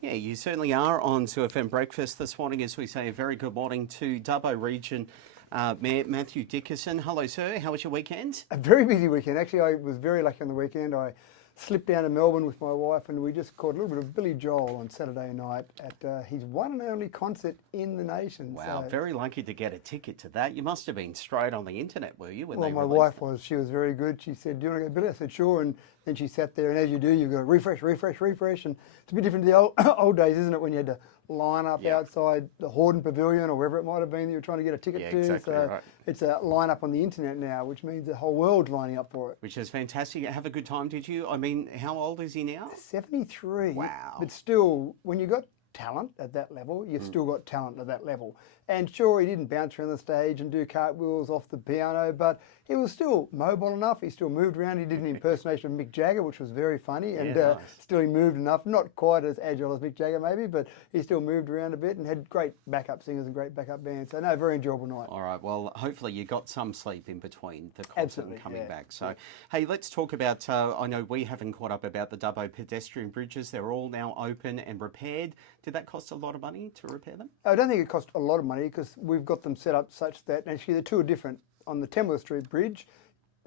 Yeah, you certainly are on 2FM Breakfast this morning. As we say, a very good morning to Dubbo Region Mayor Matthew Dickerson. Hello, sir. How was your weekend? A very busy weekend. Actually, I was very lucky on the weekend. I slipped down to Melbourne with my wife and we just caught a little bit of Billy Joel on Saturday night at his one and only concert in the nation. Wow, So, very lucky to get a ticket to that. You must have been straight on the internet, were you, when well, they my released wife it? was. She was very good. She said, "Do you want to go, Billy?" I said, "Sure." And then she sat there, and as you do, you've got to refresh, refresh, refresh. And it's a bit different to the old days, isn't it, when you had to line up Yep. outside the Horden Pavilion or wherever it might have been that you were trying to get a ticket Yeah, to. exactly So right. it's a line up on the internet now, which means the whole world's lining up for it. Which is fantastic. Have a good time, did you? I mean, how old is he now? 73. Wow. But still, when you got talent at that level, you've still got talent at that level. And sure, he didn't bounce around the stage and do cartwheels off the piano, but he was still mobile enough. He still moved around. He did an impersonation of Mick Jagger, which was very funny. And nice. still he moved enough. Not quite as agile as Mick Jagger maybe, but he still moved around a bit and had great backup singers and great backup bands. So no, very enjoyable night. All right, well, hopefully you got some sleep in between the concert Absolutely, and coming yeah. back. So, hey, let's talk about, I know we haven't caught up about the Dubbo pedestrian bridges. They're all now open and repaired. Did that cost a lot of money to repair them? I don't think it cost a lot of money because we've got them set up such that, actually the two are different. On the Tamworth Street Bridge,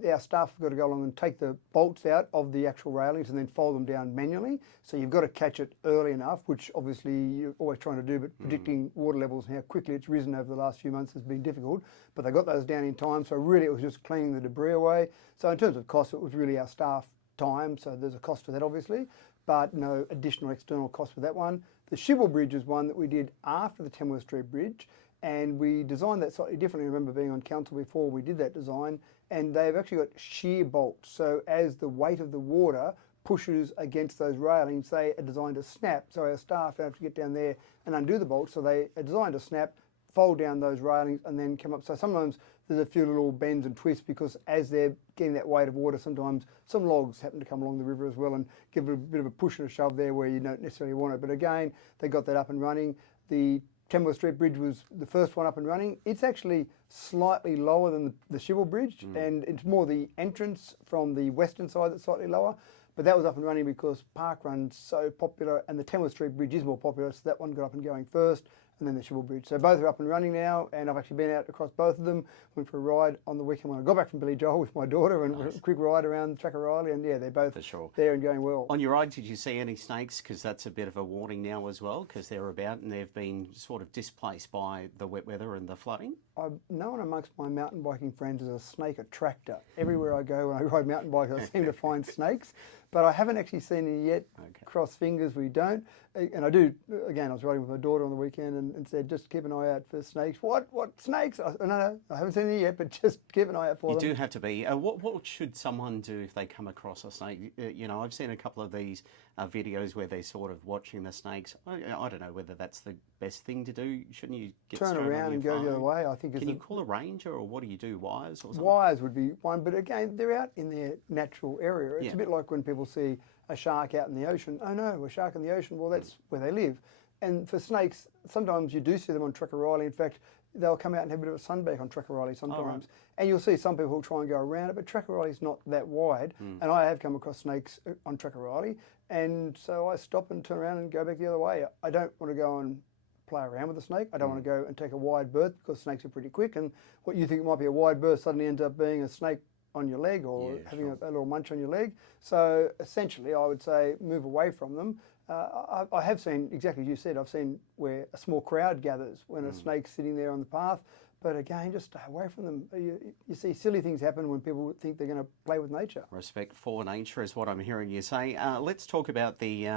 our staff have got to go along and take the bolts out of the actual railings and then fold them down manually. So you've got to catch it early enough, which obviously you're always trying to do, but predicting water levels and how quickly it's risen over the last few months has been difficult. But they got those down in time, so really it was just cleaning the debris away. So in terms of cost, it was really our staff time, so there's a cost to that obviously, but no additional external cost for that one. The Shibble Bridge is one that we did after the Tamworth Street Bridge, and we designed that slightly differently. I remember being on council before we did that design, and they've actually got shear bolts. So as the weight of the water pushes against those railings, they are designed to snap. So our staff don't have to get down there and undo the bolts. So they are designed to snap, fold down those railings and then come up. So sometimes there's a few little bends and twists because as they're getting that weight of water, sometimes some logs happen to come along the river as well and give it a bit of a push and a shove there where you don't necessarily want it. But again, they got that up and running. The Tamworth Street Bridge was the first one up and running. It's actually slightly lower than the Shibble Bridge, and it's more the entrance from the western side that's slightly lower. But that was up and running because Parkrun's so popular, and the Tamworth Street Bridge is more popular, so that one got up and going first, and then the Shibble Bridge. So both are up and running now, and I've actually been out across both of them. Went for a ride on the weekend when I got back from Billy Joel with my daughter, and a quick ride around Riley, and yeah, they're both For sure. there and going well. On your ride, did you see any snakes? Because that's a bit of a warning now as well, because they're about and they've been sort of displaced by the wet weather and the flooding. I'm known amongst my mountain biking friends as a snake attractor. Everywhere I go when I ride mountain bikes, I seem to find snakes, but I haven't actually seen any yet. Okay. Cross fingers, we don't. And I do, again, I was riding with my daughter on the weekend and said, just keep an eye out for snakes. What snakes? No, I haven't seen any yet, but just keep an eye out for You them. do have to be. What should someone do if they come across a snake? You know, I've seen a couple of these videos where they're sort of watching the snakes. I don't know whether that's the best thing to do. Shouldn't you get Turn straight on around your and go the phone? other way, I think. Can you call a ranger, or what do you do? Wires or something? Wires would be one, but again, they're out in their natural area. It's Yeah. a bit like when people see a shark out in the ocean. Oh no, a shark in the ocean. Well, that's where they live. And for snakes, sometimes you do see them on Riley. In fact, they'll come out and have a bit of a sunback on Riley sometimes. right. And you'll see some people who'll try and go around it, but Riley's not that wide. And I have come across snakes on Riley. And so I stop and turn around and go back the other way. I don't want to go and play around with the snake. I don't want to go and take a wide berth because snakes are pretty quick. And what you think might be a wide berth suddenly ends up being a snake on your leg or Yeah, having sure. a little munch on your leg. So essentially, I would say move away from them. I have seen, exactly as you said, I've seen where a small crowd gathers when a snake's sitting there on the path. But again, just stay away from them. You see silly things happen when people think they're going to play with nature. Respect for nature is what I'm hearing you say. Let's talk about the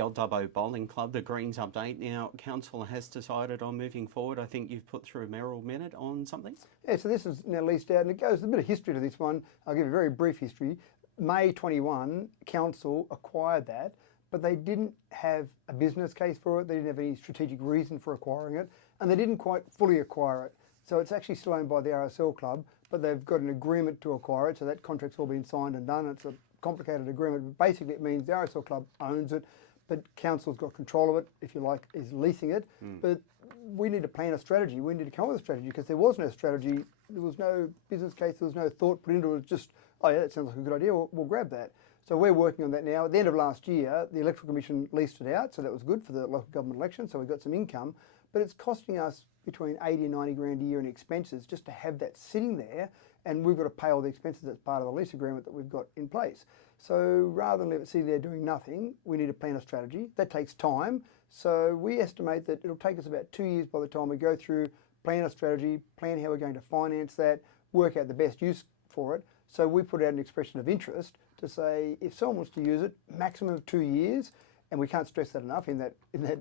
old Dubbo Bowling Club, the Greens update. Now, council has decided on moving forward. I think you've put through a Mayoral Minute on something. Yeah, so this is now leased out, and it goes a bit of history to this one. I'll give you a very brief history. May 21, council acquired that, but they didn't have a business case for it. They didn't have any strategic reason for acquiring it, and they didn't quite fully acquire it. So it's actually still owned by the RSL club, but they've got an agreement to acquire it. So that contract's all been signed and done. It's a complicated agreement, but basically it means the RSL club owns it, but council's got control of it, if you like, is leasing it. But we need to plan a strategy. We need to come up with a strategy because there was no strategy. There was no business case. There was no thought put into it. It was just, oh yeah, that sounds like a good idea. We'll grab that. So we're working on that now. At the end of last year, the Electoral Commission leased it out, so that was good for the local government election, so we got some income. But it's costing us between 80 and 90 grand a year in expenses just to have that sitting there, and we've got to pay all the expenses as part of the lease agreement that we've got in place. So rather than let it sit there doing nothing, we need to plan a strategy. That takes time. So we estimate that it'll take us about 2 years by the time we go through, plan a strategy, plan how we're going to finance that, work out the best use for it. So we put out an expression of interest to say if someone wants to use it, maximum of 2 years, and we can't stress that enough in that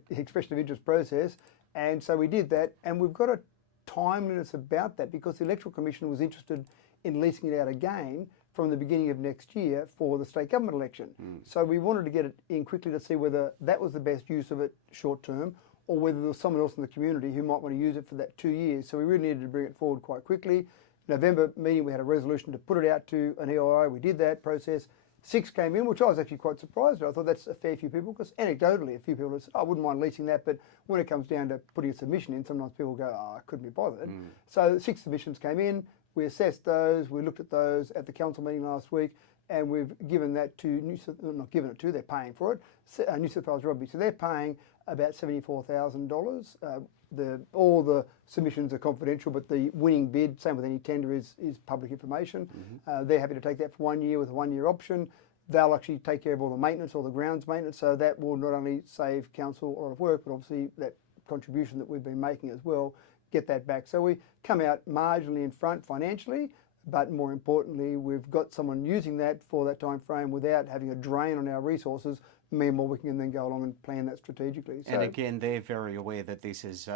expression of interest process. And so we did that, and we've got a timeliness about that because the Electoral Commission was interested in leasing it out again from the beginning of next year for the state government election. So we wanted to get it in quickly to see whether that was the best use of it short term, or whether there was someone else in the community who might want to use it for that 2 years. So we really needed to bring it forward quite quickly. November meeting, we had a resolution to put it out to an EII. We did that process. 6 came in, which I was actually quite surprised at. I thought that's a fair few people, because anecdotally, a few people have said, I wouldn't mind leasing that, but when it comes down to putting a submission in, sometimes people go, I couldn't be bothered. So 6 submissions came in. We assessed those. We looked at those at the council meeting last week, and we've given that to not given it to, they're paying for it, New South Wales Rugby. So they're paying about $74,000. All the submissions are confidential, but the winning bid, same with any tender, is public information. They're happy to take that for 1 year with a 1 year option. They'll actually take care of all the maintenance, all the grounds maintenance, so that will not only save council a lot of work, but obviously that contribution that we've been making as well, get that back. So we come out marginally in front financially, but more importantly, we've got someone using that for that time frame without having a drain on our resources. Meanwhile, we can then go along and plan that strategically. So, and again, they're very aware that this is,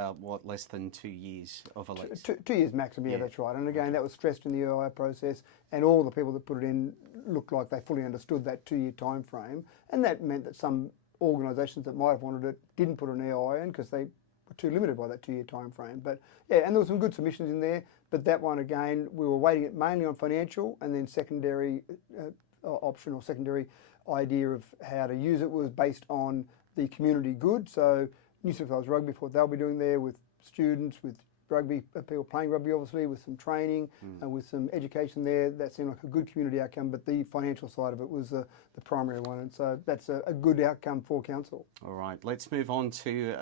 less than 2 years of a lease? 2 years maximum, yeah, that's right. And again, that was stressed in the EIA process, and all the people that put it in looked like they fully understood that 2 year time frame. And that meant that some organisations that might have wanted it didn't put an EIA in because they were too limited by that 2 year time frame. But yeah, and there were some good submissions in there, but that one, again, we were weighting it mainly on financial, and then secondary option or secondary idea of how to use it was based on the community good. So New South Wales Rugby, what they'll be doing there with students, with rugby, people playing rugby obviously, with some training and with some education there, that seemed like a good community outcome, but the financial side of it was the primary one, and so that's a good outcome for council. All right, let's move on to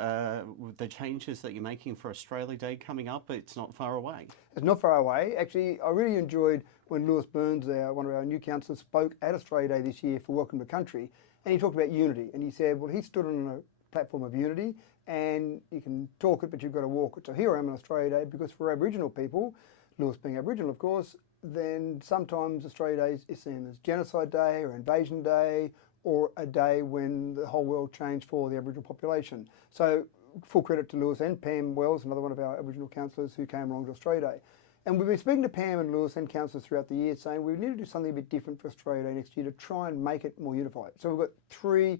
the changes that you're making for Australia Day coming up. It's not far away. It's not far away. Actually, I really enjoyed when Lewis Burns, one of our new councillors, spoke at Australia Day this year for Welcome to Country, and he talked about unity, and he said, well, he stood on a platform of unity, and you can talk it, but you've got to walk it. So here I am on Australia Day, because for Aboriginal people, Lewis being Aboriginal, of course, then sometimes Australia Day is seen as Genocide Day or Invasion Day, or a day when the whole world changed for the Aboriginal population. So full credit to Lewis and Pam Wells, another one of our Aboriginal councillors who came along to Australia Day. And we've been speaking to Pam and Lewis and councillors throughout the year saying we need to do something a bit different for Australia Day next year to try and make it more unified. So we've got 3,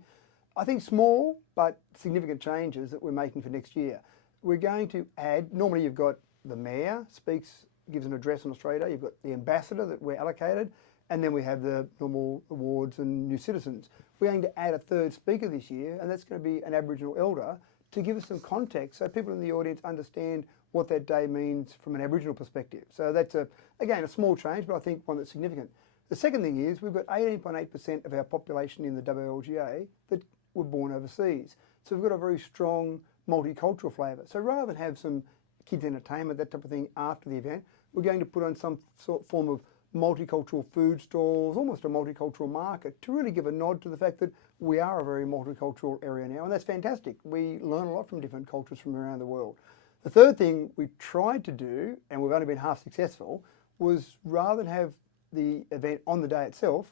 I think, small but significant changes that we're making for next year. We're going to add, normally you've got the Mayor speaks, gives an address on Australia Day, you've got the Ambassador that we're allocated, and then we have the normal awards and new citizens. We're going to add a 3rd speaker this year, and that's going to be an Aboriginal elder to give us some context so people in the audience understand what that day means from an Aboriginal perspective. So that's, again, a small change, but I think one that's significant. The second thing is we've got 18.8% of our population in the WLGA that were born overseas. So we've got a very strong multicultural flavour. So rather than have some kids' entertainment, that type of thing after the event, we're going to put on some form of multicultural food stalls, almost a multicultural market, to really give a nod to the fact that we are a very multicultural area now, and that's fantastic. We learn a lot from different cultures from around the world. The third thing we tried to do, and we've only been half successful, was rather than have the event on the day itself,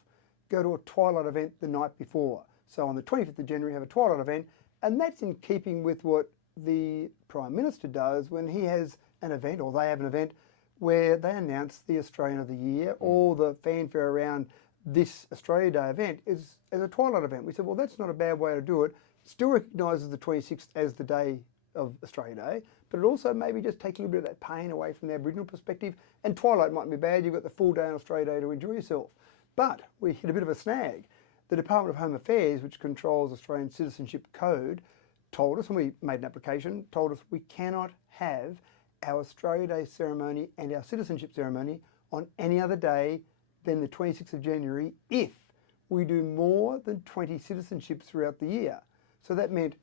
go to a twilight event the night before. So on the 25th of January, have a twilight event, and that's in keeping with what the Prime Minister does when he has an event, or they have an event, where they announce the Australian of the Year, or the fanfare around this Australia Day event is as a twilight event. We said, well, that's not a bad way to do it. Still recognises the 26th as the day of Australia Day, but it also maybe just takes a little bit of that pain away from the Aboriginal perspective. And twilight mightn't be bad, you've got the full day on Australia Day to enjoy yourself. But we hit a bit of a snag. The Department of Home Affairs, which controls Australian Citizenship Code, told us, and we made an application, told us we cannot have our Australia Day ceremony and our citizenship ceremony on any other day than the 26th of January if we do more than 20 citizenships throughout the year. So that meant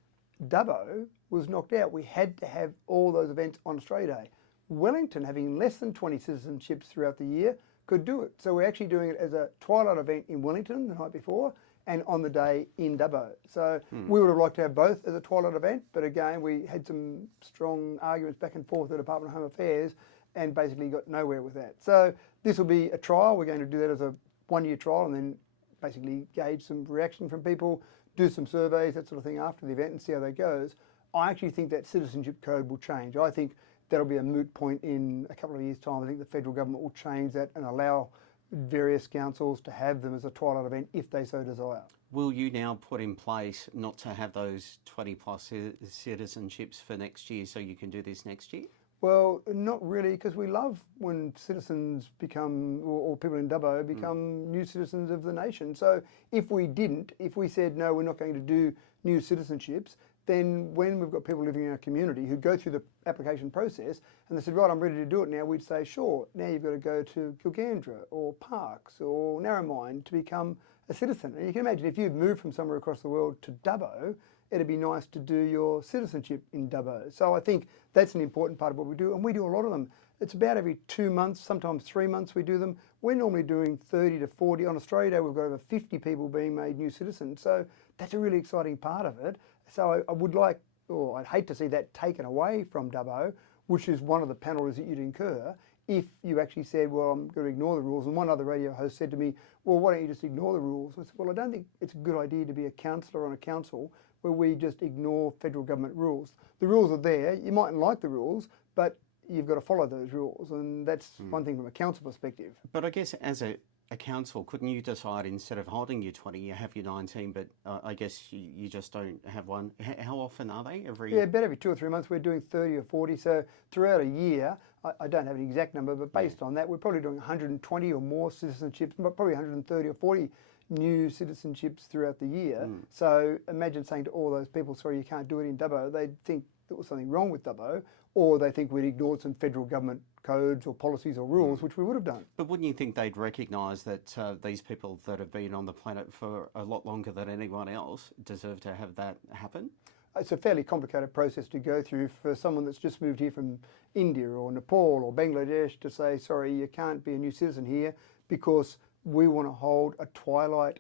Dubbo was knocked out. We had to have all those events on Australia Day. Wellington, having less than 20 citizenships throughout the year, could do it. So we're actually doing it as a twilight event in Wellington the night before and on the day in Dubbo. So we would have liked to have both as a twilight event, but again, we had some strong arguments back and forth with the Department of Home Affairs and basically got nowhere with that. So this will be a trial. We're going to do that as a one-year trial and then basically gauge some reaction from people, do some surveys, that sort of thing after the event and see how that goes. I actually think that citizenship code will change. I think that'll be a moot point in a couple of years' time. I think the federal government will change that and allow various councils to have them as a twilight event if they so desire. Will you now put in place not to have those 20 plus citizenships for next year so you can do this next year? Well, not really, because we love when citizens become, or people in Dubbo become new citizens of the nation. So if we didn't, if we said, no, we're not going to do new citizenships, then when we've got people living in our community who go through the application process and they said, right, I'm ready to do it now, we'd say, sure, now you've got to go to Gilgandra or Parkes or Narromine to become a citizen. And you can imagine if you've moved from somewhere across the world to Dubbo, it'd be nice to do your citizenship in Dubbo. So I think that's an important part of what we do, and we do a lot of them. It's about every 2 months, sometimes 3 months we do them. We're normally doing 30 to 40. On Australia Day, we've got over 50 people being made new citizens. So that's a really exciting part of it. So I would like, or I'd hate to see that taken away from Dubbo, which is one of the penalties that you'd incur if you actually said, well, I'm going to ignore the rules. And one other radio host said to me, well, why don't you just ignore the rules? I said, well, I don't think it's a good idea to be a councillor on a council where we just ignore federal government rules. The rules are there. You mightn't like the rules, but you've got to follow those rules. And that's one thing from a council perspective. But I guess as a council, couldn't you decide instead of holding your 20, you have your 19, but I guess you just don't have one? How often are they? Yeah, about every 2 or 3 months we're doing 30 or 40. So throughout a year, I don't have an exact number, but based on that, we're probably doing 120 or more citizenships, but probably 130 or 40 new citizenships throughout the year. So imagine saying to all those people, sorry, you can't do it in Dubbo. They'd think there was something wrong with Dubbo, or they think we'd ignored some federal government codes or policies or rules, which we would have done. But wouldn't you think they'd recognise that these people that have been on the planet for a lot longer than anyone else deserve to have that happen? It's a fairly complicated process to go through for someone that's just moved here from India or Nepal or Bangladesh to say, sorry, you can't be a new citizen here because we want to hold a twilight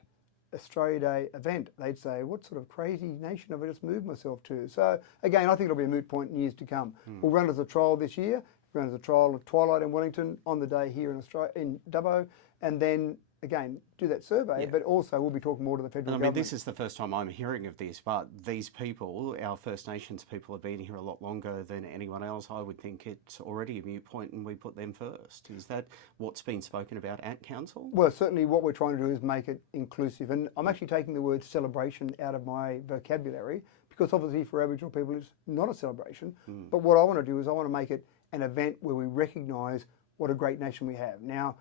Australia Day event. They'd say, what sort of crazy nation have I just moved myself to? So again, I think it'll be a moot point in years to come. We'll run it as a trial this year, run as a trial of Twilight in Wellington on the day here in Australia, in Dubbo, and then again do that survey. But also we'll be talking more to the federal government. This is the first time I'm hearing of this, but these people, our First Nations people, have been here a lot longer than anyone else. I would think it's already a moot point and we put them first. Is that what's been spoken about at council? Well, certainly what we're trying to do is make it inclusive, and I'm actually taking the word celebration out of my vocabulary because obviously for Aboriginal people it's not a celebration. But what I want to do is I want to make it an event where we recognise what a great nation we have. Now,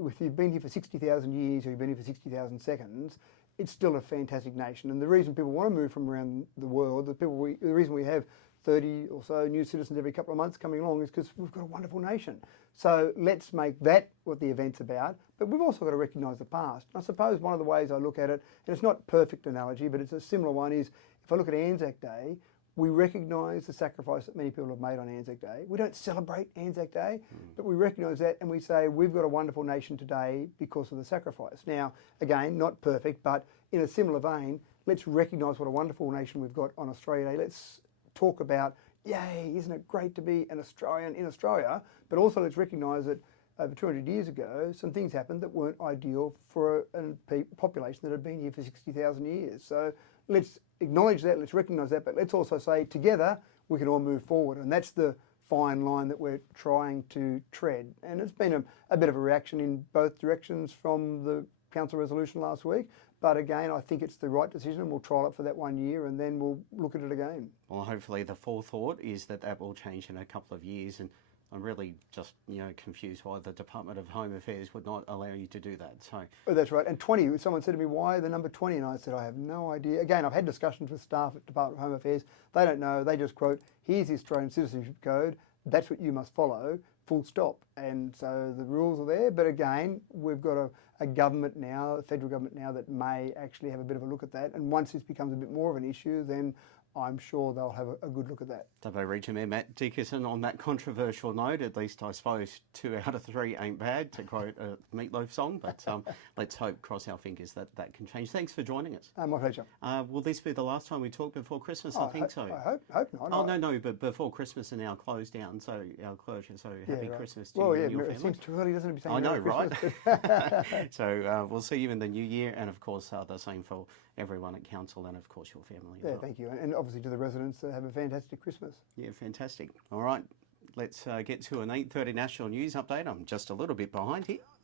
if you've been here for 60,000 years or you've been here for 60,000 seconds, it's still a fantastic nation. And the reason people want to move from around the world, the reason we have 30 or so new citizens every couple of months coming along is because we've got a wonderful nation. So let's make that what the event's about. But we've also got to recognise the past. I suppose one of the ways I look at it, and it's not a perfect analogy, but it's a similar one, is if I look at Anzac Day, we recognise the sacrifice that many people have made on Anzac Day. We don't celebrate Anzac Day, but we recognise that and we say we've got a wonderful nation today because of the sacrifice. Now, again, not perfect, but in a similar vein, let's recognise what a wonderful nation we've got on Australia Day. Let's talk about, yay, isn't it great to be an Australian in Australia? But also let's recognise that over 200 years ago, some things happened that weren't ideal for a population that had been here for 60,000 years. So let's acknowledge that, let's recognise that, but let's also say together we can all move forward. And that's the fine line that we're trying to tread. And it's been a bit of a reaction in both directions from the council resolution last week. But again, I think it's the right decision and we'll trial it for that 1 year and then we'll look at it again. Well, hopefully the forethought is that that will change in a couple of years, and I'm really just, confused why the Department of Home Affairs would not allow you to do that. So, oh, that's right. And 20, someone said to me, why the number 20? And I said, I have no idea. Again, I've had discussions with staff at Department of Home Affairs. They don't know. They just quote, here's the Australian Citizenship Code. That's what you must follow. full stop. And so the rules are there, but again, we've got a government now, a federal government now, that may actually have a bit of a look at that. And once this becomes a bit more of an issue, then I'm sure they'll have a good look at that. Dubbo Region Mayor Matt Dickerson, on that controversial note, at least I suppose 2 out of 3 ain't bad, to quote a Meatloaf song, but let's hope, cross our fingers, that that can change. Thanks for joining us. My pleasure. Will this be the last time we talk before Christmas? I think so. I hope not. Oh, no, but before Christmas and our close down, so our closure, so happy Christmas to you and your it family. seems too early, doesn't it, to be saying I know, Merry right? Christmas? So we'll see you in the new year, and of course the same for everyone at council and of course your family as well. Thank you. And obviously to the residents, have a fantastic Christmas. Yeah, fantastic. All right, let's get to an 8:30 national news update. I'm just a little bit behind here.